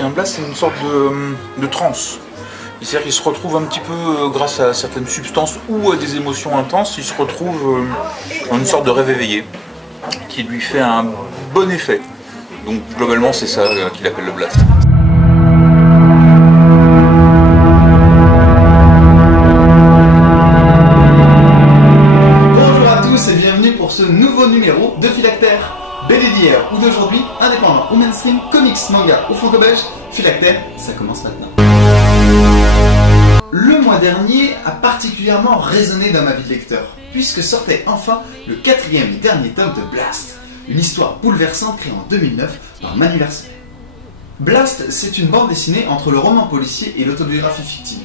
un blast, c'est une sorte de transe. C'est-à-dire qu'il se retrouve un petit peu, grâce à certaines substances ou à des émotions intenses, il se retrouve dans une sorte de rêve éveillé qui lui fait un bon effet. Donc globalement, c'est ça qu'il appelle le blast. Bonjour à tous et bienvenue pour ce nouveau numéro de Philactère. BD d'hier ou d'aujourd'hui, indépendant ou mainstream, comics, manga ou franco-belge, Philactère, ça commence maintenant. Le mois dernier a particulièrement résonné dans ma vie de lecteur, puisque sortait enfin le 4e et dernier tome de Blast, une histoire bouleversante créée en 2009 par Manu Larsenet. Blast, c'est une bande dessinée entre le roman policier et l'autobiographie fictive.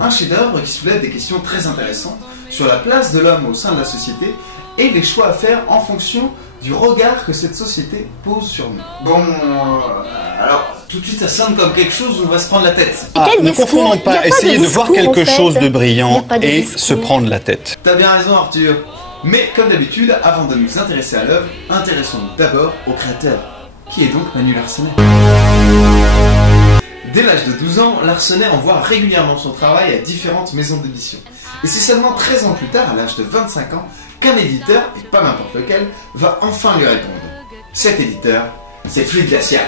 Un chef-d'œuvre qui soulève des questions très intéressantes sur la place de l'homme au sein de la société et les choix à faire en fonction du regard que cette société pose sur nous. Bon, alors tout de suite ça sonne comme quelque chose où on va se prendre la tête. Ne confondons pas, essayer de voir quelque chose de brillant et se prendre la tête. T'as bien raison Arthur. Mais comme d'habitude, avant de nous intéresser à l'œuvre, intéressons-nous d'abord au créateur, qui est donc Manu Larsenet. Dès l'âge de 12 ans, Larsenet envoie régulièrement son travail à différentes maisons d'édition. Et c'est seulement 13 ans plus tard, à l'âge de 25 ans, qu'un éditeur, et pas n'importe lequel, va enfin lui répondre. Cet éditeur, c'est Fluide Glacial.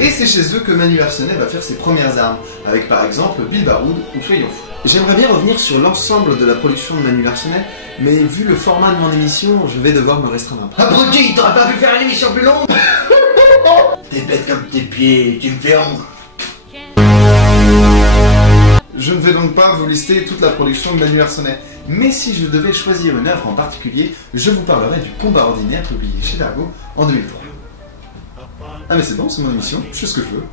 Et c'est chez eux que Manu Larsenet va faire ses premières armes, avec par exemple Bill Baroud ou Soyons Fous. J'aimerais bien revenir sur l'ensemble de la production de Manu Larsenet, mais vu le format de mon émission, je vais devoir me restreindre un peu. Abruti, t'aurais pas pu faire une émission plus longue? T'es bête comme tes pieds, tu me fais honte. Je ne vais donc pas vous lister toute la production de Manu Larsenet, mais si je devais choisir une œuvre en particulier, je vous parlerai du Combat ordinaire publié chez Dargaud en 2003. Ah mais c'est bon, c'est mon émission, je fais ce que je veux.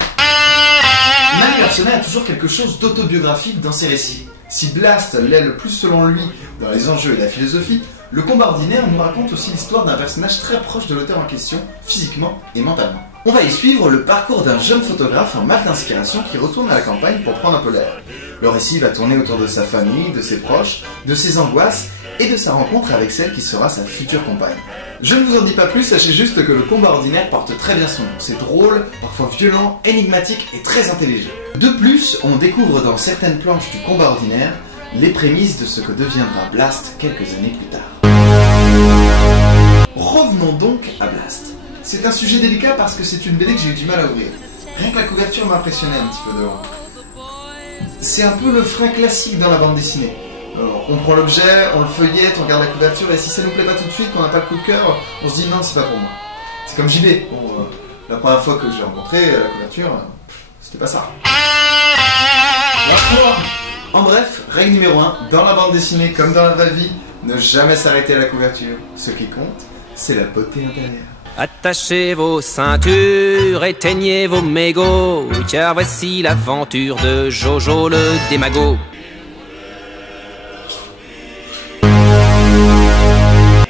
Manu Larsenet a toujours quelque chose d'autobiographique dans ses récits. Si Blast l'est le plus selon lui dans les enjeux et la philosophie, le Combat ordinaire nous raconte aussi l'histoire d'un personnage très proche de l'auteur en question, physiquement et mentalement. On va y suivre le parcours d'un jeune photographe en marque d'inspiration qui retourne à la campagne pour prendre un peu l'air. Le récit va tourner autour de sa famille, de ses proches, de ses angoisses et de sa rencontre avec celle qui sera sa future compagne. Je ne vous en dis pas plus, sachez juste que le Combat ordinaire porte très bien son nom. C'est drôle, parfois violent, énigmatique et très intelligent. De plus, on découvre dans certaines planches du Combat ordinaire les prémices de ce que deviendra Blast quelques années plus tard. Revenons donc à Blast. C'est un sujet délicat parce que c'est une BD que j'ai eu du mal à ouvrir. Rien que la couverture m'impressionnait un petit peu devant. C'est un peu le frein classique dans la bande dessinée. On prend l'objet, on le feuillette, on regarde la couverture et si ça nous plaît pas tout de suite, qu'on n'a pas le coup de cœur, on se dit non, c'est pas pour moi. C'est comme JB. Bon, la première fois que je l'ai rencontré, la couverture, c'était pas ça. En bref, règle numéro 1, dans la bande dessinée comme dans la vraie vie, ne jamais s'arrêter à la couverture. Ce qui compte, c'est la beauté intérieure. Attachez vos ceintures, éteignez vos mégots, car voici l'aventure de Jojo le démago.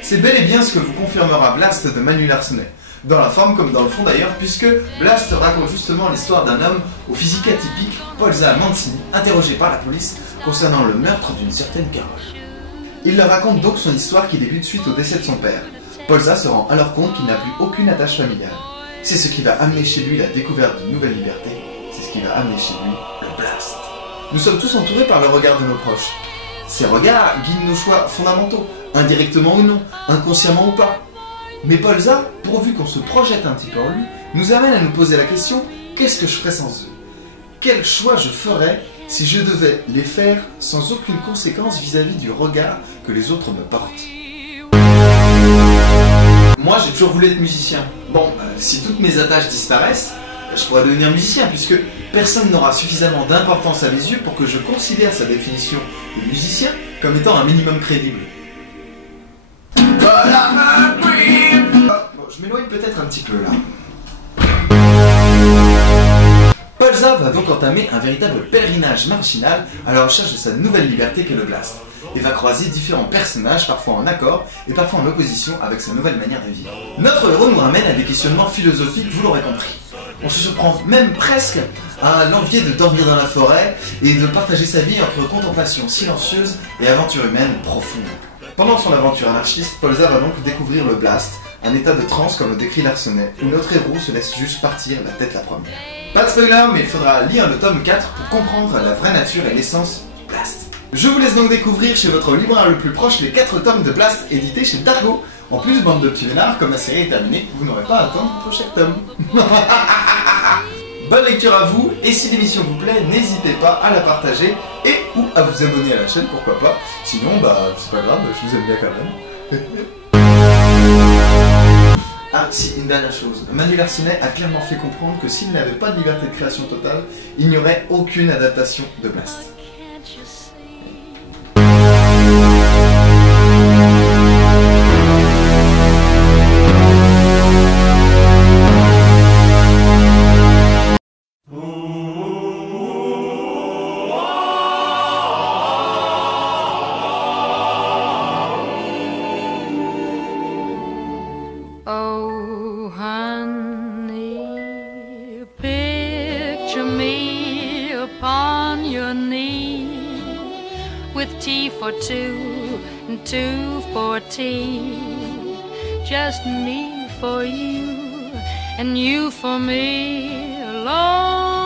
C'est bel et bien ce que vous confirmera Blast de Manu Larsenet, dans la forme comme dans le fond d'ailleurs, puisque Blast raconte justement l'histoire d'un homme au physique atypique, Polza Mancini, interrogé par la police concernant le meurtre d'une certaine Caroline. Il leur raconte donc son histoire qui débute suite au décès de son père. Polza se rend alors compte qu'il n'a plus aucune attache familiale. C'est ce qui va amener chez lui la découverte d'une nouvelle liberté, c'est ce qui va amener chez lui le Blast. Nous sommes tous entourés par le regard de nos proches. Ces regards guident nos choix fondamentaux, indirectement ou non, inconsciemment ou pas. Mais Polza, pourvu qu'on se projette un petit peu en lui, nous amène à nous poser la question, qu'est-ce que je ferais sans eux? Quel choix je ferais si je devais les faire sans aucune conséquence vis-à-vis du regard que les autres me portent? Moi, j'ai toujours voulu être musicien. Bon, si toutes mes attaches disparaissent, je pourrais devenir musicien, puisque personne n'aura suffisamment d'importance à mes yeux pour que je considère sa définition de musicien comme étant un minimum crédible. Bon, je m'éloigne peut-être un petit peu là. Polza va donc entamer un véritable pèlerinage marginal à la recherche de sa nouvelle liberté qu'est le Blast, et va croiser différents personnages, parfois en accord et parfois en opposition avec sa nouvelle manière de vivre. Notre héros nous ramène à des questionnements philosophiques, vous l'aurez compris. On se surprend même presque à l'envie de dormir dans la forêt et de partager sa vie entre contemplation silencieuse et aventure humaine profonde. Pendant son aventure anarchiste, Polza va donc découvrir le Blast, Un état de transe comme le décrit Larsenet, où notre héros se laisse juste partir la tête la première. Pas de spoiler, mais il faudra lire le tome 4 pour comprendre la vraie nature et l'essence de Blast. Je vous laisse donc découvrir chez votre libraire le plus proche les 4 tomes de Blast édités chez Dargo. En plus, bande de petits vénards, comme la série est terminée, vous n'aurez pas à attendre pour chaque tome. Bonne lecture à vous, et si l'émission vous plaît, n'hésitez pas à la partager et ou à vous abonner à la chaîne, pourquoi pas. Sinon, bah, c'est pas grave, je vous aime bien quand même. Ah, si, une dernière chose. Manu Larsenet a clairement fait comprendre que s'il n'avait pas de liberté de création totale, il n'y aurait aucune adaptation de Blast. Oh, honey, picture me upon your knee, with tea for two and two for tea, just me for you and you for me alone.